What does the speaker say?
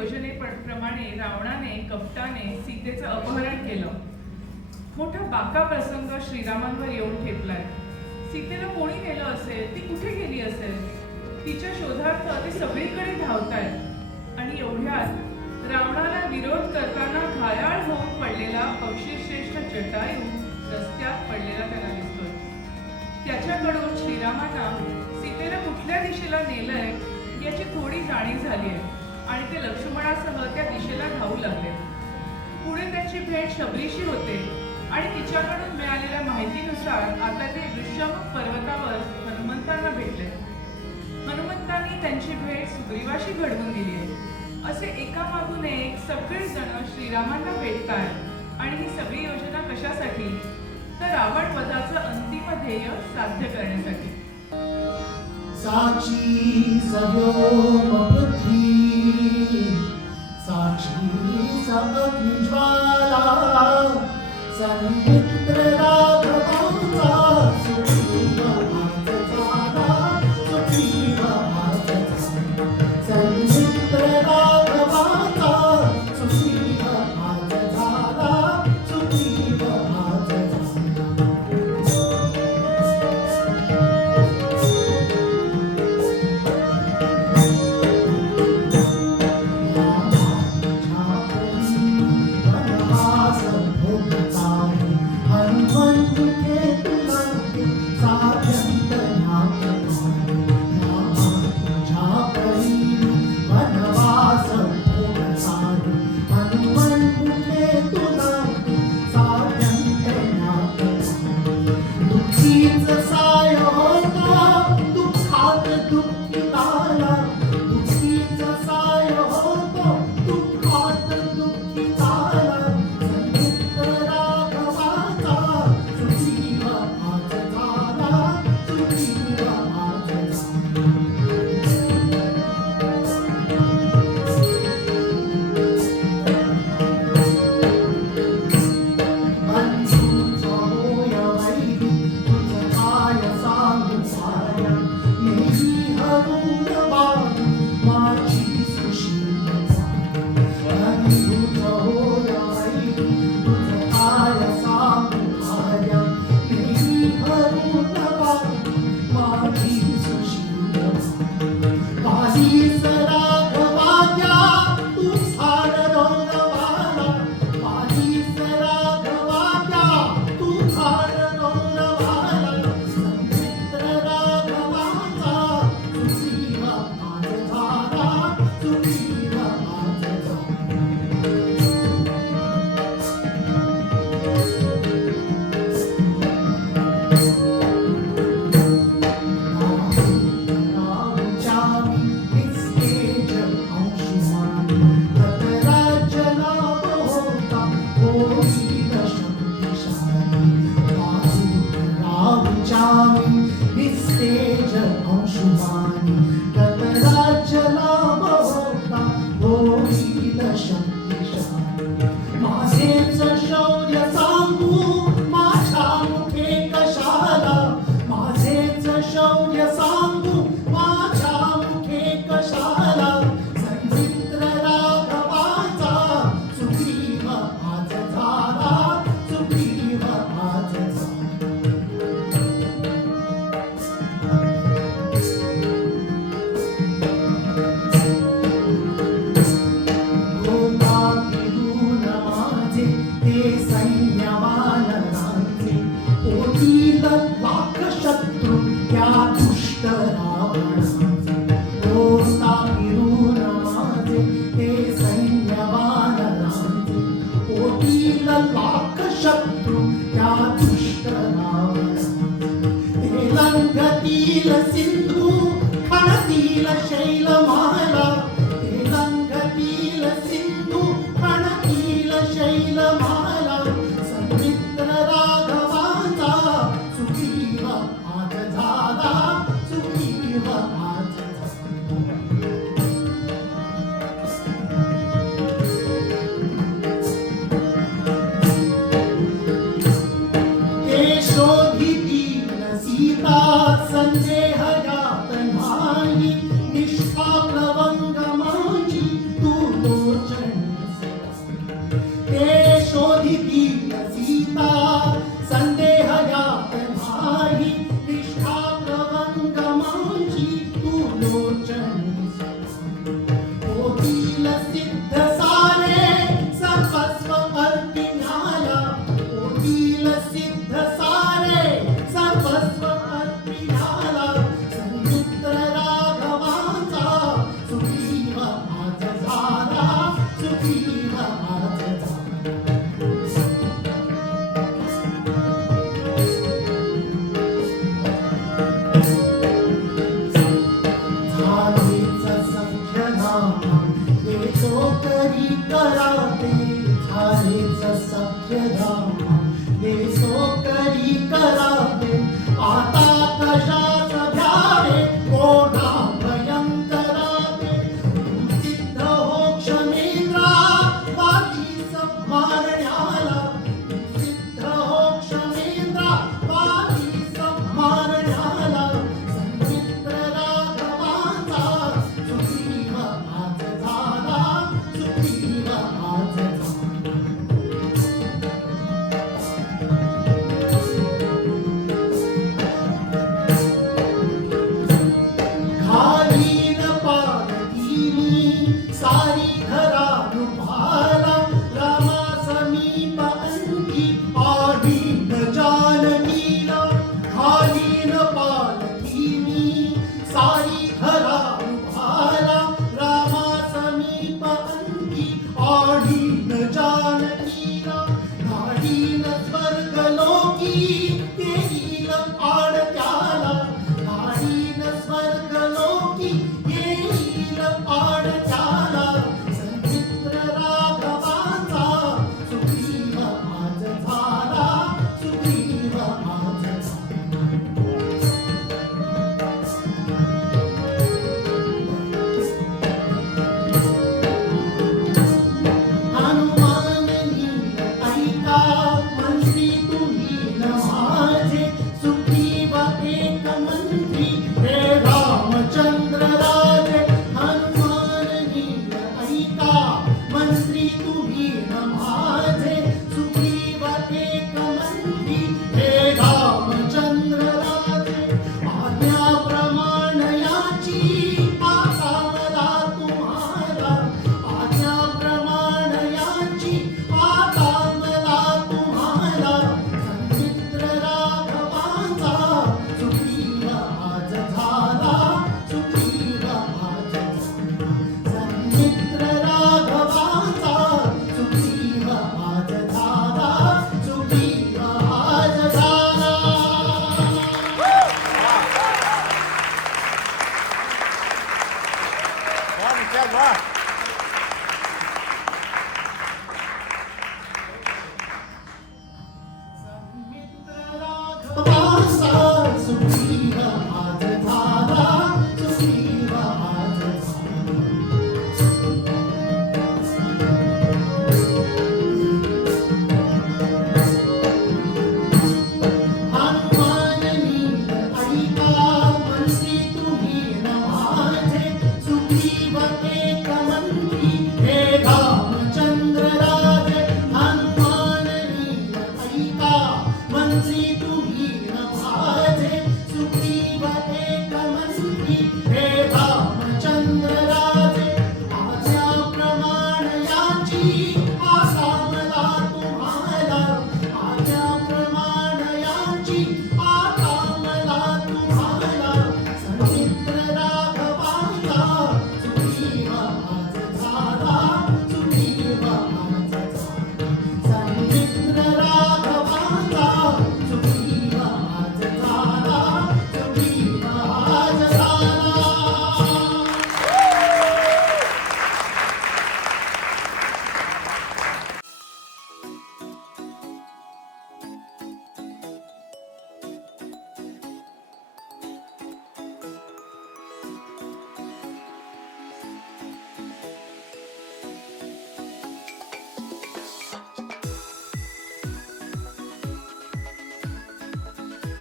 योजनेप्रमाणे रावणाने कपटाने सीतेचं अपहरण केलं. मोठा बाका प्रसंग श्रीरामांवर येऊन ठेपलाय. सीतेला कोणी नेलं असेल, ती कुठे गेली असेल, तिच्या शोधार्थ ते सगळीकडे धावतायत. आणि एवढ्यात रावणाला विरोध करताना घायाळ होऊन पडलेला पक्षीश्रेष्ठ जटायू रस्त्यात पडलेला त्याला दिसतोय. त्याच्याकडून श्रीरामांना सीतेला कुठल्या दिशेला नेलंय याची थोडी जाणीव झाली आहे आणि ते लक्ष्मणासह त्या दिशेला धावू लागले. पुढे त्यांची भेट शबरीशी होते आणि तिच्याकडून मिळालेल्या माहितीनुसार आता ते ऋष्यमुख पर्वतावर हनुमंतांना भेटले. हनुमंतांनी त्यांची भेट सुग्रीवाशी घडवून दिली आहे. असे एकामागून एक सगळेजण श्रीरामांना भेटतायत. आणि ही सगळी योजना कशासाठी? तर रावण वधाचं अंतिम ध्येय साध्य करण्यासाठी. साक्षी सव्योम पृथ्वी, साक्षी सअग्निज्वाला, संमित्र राघवांचा सुग्रीव हात झाला, सुग्रीव हात झाला. संमित्र राघवांचा सुग्रीव हात झाला, सुग्रीव हात झाला. सिंधू खणतील शैलमाला, लंघतील सिंधू खणतील शैलमाला. संमित्र राघवांचा सुग्रीव हात झाला, सुग्रीव हात ते शोधितील सीता संदेह यात नाही, निष्पाप स्वर्ग लोकी येईल पाडत्याला संचित्र राघवाचा सुग्रीव आज झाला सुग्रीव आज झाला हनुमान नील ऐका मंत्री तुम्ही न माझे सुग्रीव एक मंत्री हे रामचंद्र राजे हनुमान नील ऐका मंत्री तुम्ही न माझे सुग्रीव एक मंत्री हे रामचंद्र राजे आज्ञाप्रमाण याची आता मला तुम्हाला आज्ञाप्रमाण याची आता मला तुम्हाला संचित्र राघवाचा सुग्रीव आज झाला सुग्रीव आज झाला संचित्र राघवाचा सुग्रीव आज झाला सुग्रीव आज झाला वाह विशाल वाह